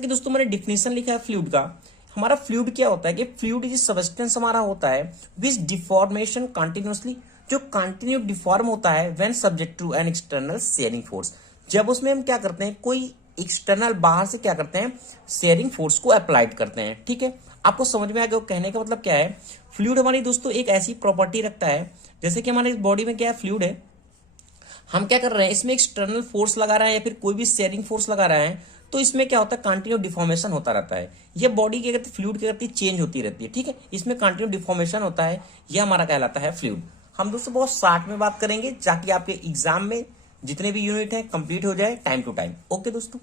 कि दोस्तों मैंने डिफिनेशन लिखा है फ्लूइड का। हमारा फ्लूइड क्या होता है कि फ्लूइड इज सब्सटेंस हमारा होता है विच डिफॉर्मेशन कंटिन्यूअसली, जो कंटिन्यू डिफॉर्म होता है when subject to an external shearing force. जब उसमें हम क्या करते हैं, कोई एक्सटर्नल बाहर से क्या करते हैं, शेयरिंग फोर्स को अप्लाइड करते हैं। ठीक है, आपको समझ में आ गया कहने का मतलब क्या है। फ्लूइड हमारी दोस्तों एक ऐसी प्रॉपर्टी रखता है, जैसे कि हमारे बॉडी में क्या है, फ्लूइड है, हम क्या कर रहे हैं, इसमें एक्सटर्नल फोर्स लगा रहे हैं या फिर कोई भी शेयरिंग फोर्स लगा रहे हैं, तो इसमें क्या होता है, कंटिन्यू डिफॉर्मेशन होता रहता है। ये बॉडी की गति फ्लूइड की गति चेंज होती रहती है। ठीक है, इसमें कंटिन्यू डिफॉर्मेशन होता है, यह हमारा कहलाता है फ्लूइड। हम दोस्तों बहुत शार्ट में बात करेंगे ताकि आपके एग्जाम में जितने भी यूनिट है कंप्लीट हो जाए टाइम टू टाइम। ओके दोस्तों,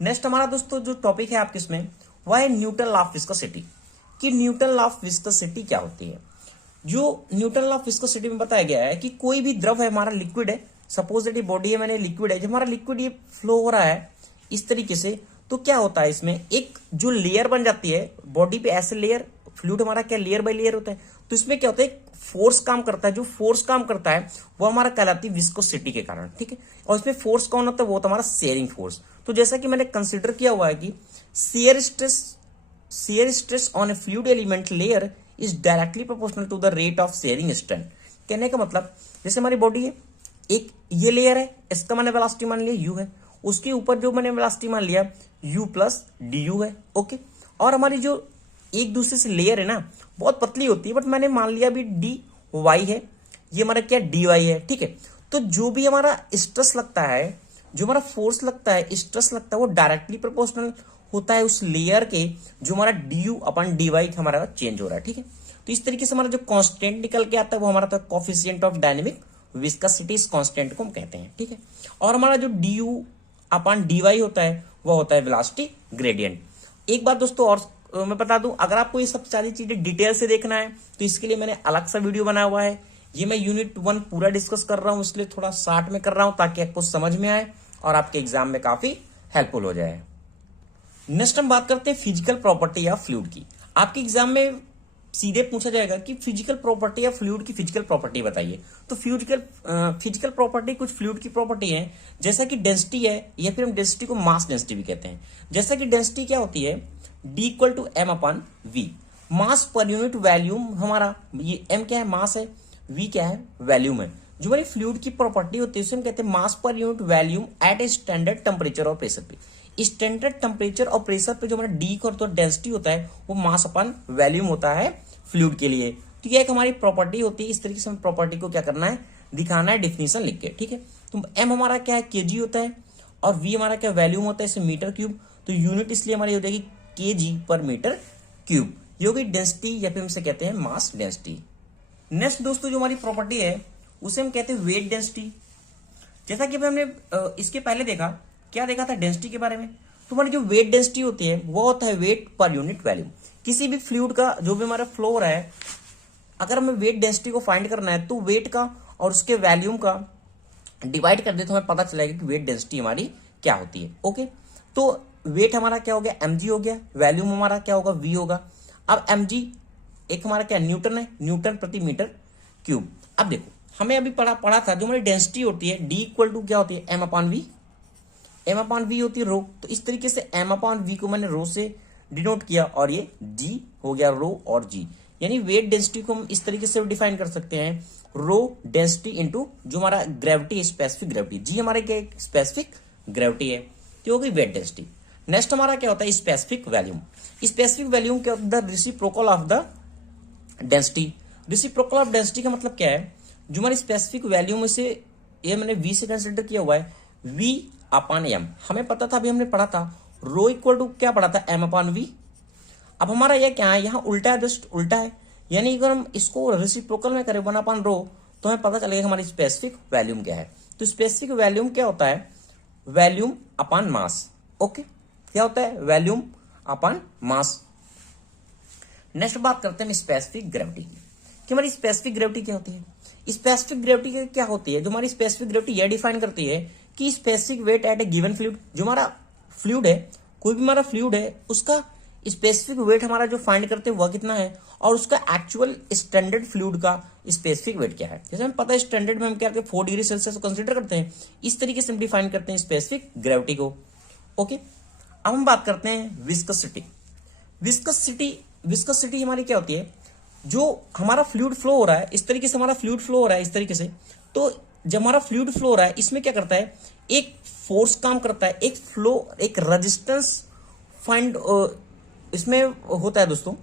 नेक्स्ट हमारा दोस्तों जो टॉपिक है आपके इसमें वह है न्यूटन लॉ ऑफ विस्कोसिटी। कि न्यूटन लॉ ऑफ विस्कोसिटी क्या होती है। जो न्यूटन लॉ ऑफ विस्कोसिटी में बताया गया है कि कोई भी द्रव है, हमारा लिक्विड है, सपोज दैट ये बॉडी है, मैंने लिक्विड है, जब हमारा लिक्विड ये फ्लो हो रहा है इस तरीके से, तो क्या होता है, इसमें एक जो लेयर बन जाती है बॉडी पे, ऐसे लेयर, फ्लूइड हमारा क्या लेयर बाय लेयर होता है, तो इसमें क्या होता है, फोर्स काम करता है, जो फोर्स काम करता है वो हमारा कहलाती है विस्कोसिटी के कारण। ठीक है, और इसमें फोर्स कौन होता है, वो होता है हमारा शेयरिंग फोर्स। तो जैसा कि मैंने कंसिडर किया हुआ है कि shear stress on a fluid element layer is directly proportional to the rate of shearing strength. कहने का मतलब, जैसे हमारी बॉडी है, एक ये लेयर है, इसका मैंने वेलोसिटी मान लिया यू है, उसके ऊपर जो मैंने वेलोसिटी मान लिया u प्लस डी यू है। ओके, और हमारी जो एक दूसरे से लेयर है ना बहुत पतली होती है, बट मैंने मान लिया अभी डी वाई है, ये हमारा क्या डी वाई है। ठीक है, तो जो भी हमारा स्ट्रेस लगता है, जो हमारा फोर्स लगता है, स्ट्रेस लगता है, वो डायरेक्टली प्रोपोर्शनल होता है उस लेयर के, जो हमारा d u upon d y हमारा चेंज हो रहा है। ठीक है, तो इस तरीके से हमारा जो कांस्टेंट निकल के आता है वो हमारा था कोफिशिएंट ऑफ डायनेमिक विस्कोसिटी, इस कांस्टेंट को हम कहते हैं। ठीक है, और हमारा जो d u upon d y होता है वो होता है वेलोसिटी ग्रेडियंट। एक बात दोस्तों और मैं बता दूं, अगर आपको ये सब सारी चीजें डिटेल से देखना है तो इसके लिए मैंने अलग सा वीडियो बनाया हुआ है। ये मैं यूनिट 1 पूरा डिस्कस कर रहा हूं, इसलिए थोड़ा शार्ट में कर रहा हूं ताकि आपको समझ में आए और आपके एग्जाम में काफी हेल्पफुल हो जाए। नेक्स्ट हम बात करते हैं फिजिकल प्रॉपर्टी ऑफ फ्लूइड की। आपके एग्जाम में सीधे पूछा जाएगा कि फिजिकल प्रॉपर्टी या फ्लूइड की फिजिकल प्रॉपर्टी बताइए। तो फिजिकल प्रॉपर्टी कुछ फ्लूइड की प्रॉपर्टी है, जैसा कि डेंसिटी है, या फिर हम डेंसिटी को मास डेंसिटी भी कहते हैं। जैसा कि डेंसिटी क्या होती है, D equal to m upon v, mass पर यूनिट वॉल्यूम, हमारा ये m क्या है, मास है, v क्या है, वॉल्यूम है। जो हमारी फ्लूइड की प्रॉपर्टी होती है उसे हम कहते हैं मास पर unit volume at a standard temperature और प्रेशर पे। स्टैंडर्ड टेम्परेचर और प्रेशर पे जो हमारा डी और डेंसिटी होता है वो मास अपन वॉल्यूम होता है फ्लूइड के लिए। तो ये एक हमारी प्रॉपर्टी होती है, इस तरीके से हमें प्रॉपर्टी को क्या करना है, दिखाना है डिफिनीशन लिख के। ठीक है, तो एम हमारा क्या है, केजी होता है, और वी हमारा क्या वॉल्यूम होता है, इसे मीटर क्यूब, तो यूनिट इसलिए हमारी हो जाएगी केजी पर मीटर क्यूब। ये होगी डेंसिटी या फिर हमसे कहते हैं मास डेंसिटी। नेक्स्ट दोस्तों जो हमारी प्रॉपर्टी है उसे हम कहते हैं वेट डेंसिटी। जैसा कि हमने इसके पहले देखा, क्या देखा था डेंसिटी के बारे में, तो हमारी जो वेट डेंसिटी होती है वो होता है वेट पर यूनिट वॉल्यूम। किसी भी फ्लूइड का जो भी हमारा फ्लो हो रहा है, अगर हमें वेट डेंसिटी को फाइंड करना है तो वेट का और उसके वॉल्यूम का डिवाइड कर दे तो हमें पता चलेगा कि वेट डेंसिटी हमारी क्या होती है। ओके, तो वेट हमारा क्या हो गया, mg हो गया, वॉल्यूम हमारा क्या होगा, v होगा। अब mg एक हमारा क्या न्यूटन है, न्यूटन प्रति मीटर क्यूब। अब देखो हमें अभी पढ़ा था जो हमारी डेंसिटी होती है d इक्वल टू क्या होती है, m अपॉन v होती है रो। तो इस तरीके से m अपॉन v को मैंने रो से डिनोट किया और ये g हो गया रो और g, यानी वेट डेंसिटी को हम इस तरीके से डिफाइन कर सकते हैं, रो डेंसिटी इंटू जो हमारा ग्रेविटी है, स्पेसिफिक ग्रेविटी, g हमारे क्या स्पेसिफिक ग्रेविटी है, तो हो गई वेट डेंसिटी। नेक्स्ट हमारा क्या होता है, स्पेसिफिक वॉल्यूम। स्पेसिफिक वॉल्यूम क्या होता है, the reciprocal of the density. Reciprocal of density का मतलब क्या है, जो हमारी स्पेसिफिक वॉल्यूम से ये मैंने v से कंसिडर किया हुआ है, v अपॉन m। हमें पता था, अभी हमने पढ़ा था रो इक्वल टू क्या पढ़ा था, m अपॉन v। अब हमारा यह क्या है, यहाँ उल्टा है, जस्ट उल्टा है, यानी अगर हम इसको रेसिप्रोकल में करें 1 अपॉन रो तो हमें पता चलेगा हमारी स्पेसिफिक वॉल्यूम क्या है। तो स्पेसिफिक वॉल्यूम क्या होता है, वॉल्यूम अपॉन मास। ओके, क्या होता है, वॉल्यूम अपॉन मास। नेक्स्ट बात करते हैं स्पेसिफिक ग्रेविटी की, हमारी स्पेसिफिक ग्रेविटी क्या होती है। स्पेसिफिक ग्रेविटी क्या होती है, जो हमारी स्पेसिफिक ग्रेविटी यह डिफाइन करती है कि स्पेसिफिक वेट एट ए गिवन फ्लूइड, जो हमारा फ्लूइड है, कोई भी हमारा फ्लूइड है, उसका स्पेसिफिक वेट हमारा जो फाइंड करते हैं वह कितना है, और उसका एक्चुअल स्टैंडर्ड फ्लूइड का स्पेसिफिक वेट क्या है। जैसे हमें पता है स्टैंडर्ड में हम क्या करते हैं 4 डिग्री सेल्सियस को कंसीडर करते हैं, इस तरीके से हम डिफाइन करते हैं स्पेसिफिक ग्रेविटी को। ओके, अब हम बात करते हैं विस्कोसिटी। विस्कोसिटी हमारी क्या होती है, जो हमारा फ्लूइड फ्लो हो रहा है, इस तरीके से हमारा फ्लूइड फ्लो हो रहा है, इस तरीके से, तो जब हमारा फ्लूइड फ्लो हो रहा है इसमें क्या करता है, एक फोर्स काम करता है, एक फ्लो, एक रेजिस्टेंस फाइंड इसमें होता है दोस्तों,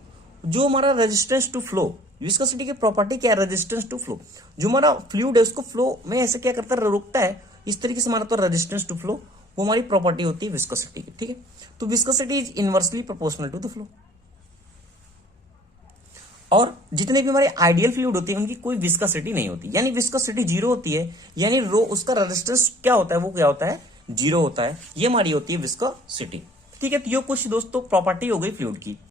जो हमारा रेजिस्टेंस टू फ्लो। विस्कोसिटी की प्रॉपर्टी क्या है, रेजिस्टेंस टू फ्लो। जो हमारा फ्लूइड है उसको फ्लो में ऐसे क्या करता है, रोकता है, इस तरीके से हमारा तो रेजिस्टेंस टू फ्लो, वो हमारी प्रॉपर्टी होती है विस्कोसिटी की, ठीक है। तो viscosity is inversely proportional to the flow. और जितने भी हमारे आइडियल फ्लूइड होते हैं उनकी कोई विस्कोसिटी नहीं होती, यानी विस्कोसिटी जीरो होती है, यानी रो उसका रेजिस्टेंस क्या होता है, वो क्या होता है, जीरो होता है। ये हमारी होती है विस्कोसिटी, ठीक है। तो ये कुछ दोस्तों प्रॉपर्टी हो गई फ्लूइड की।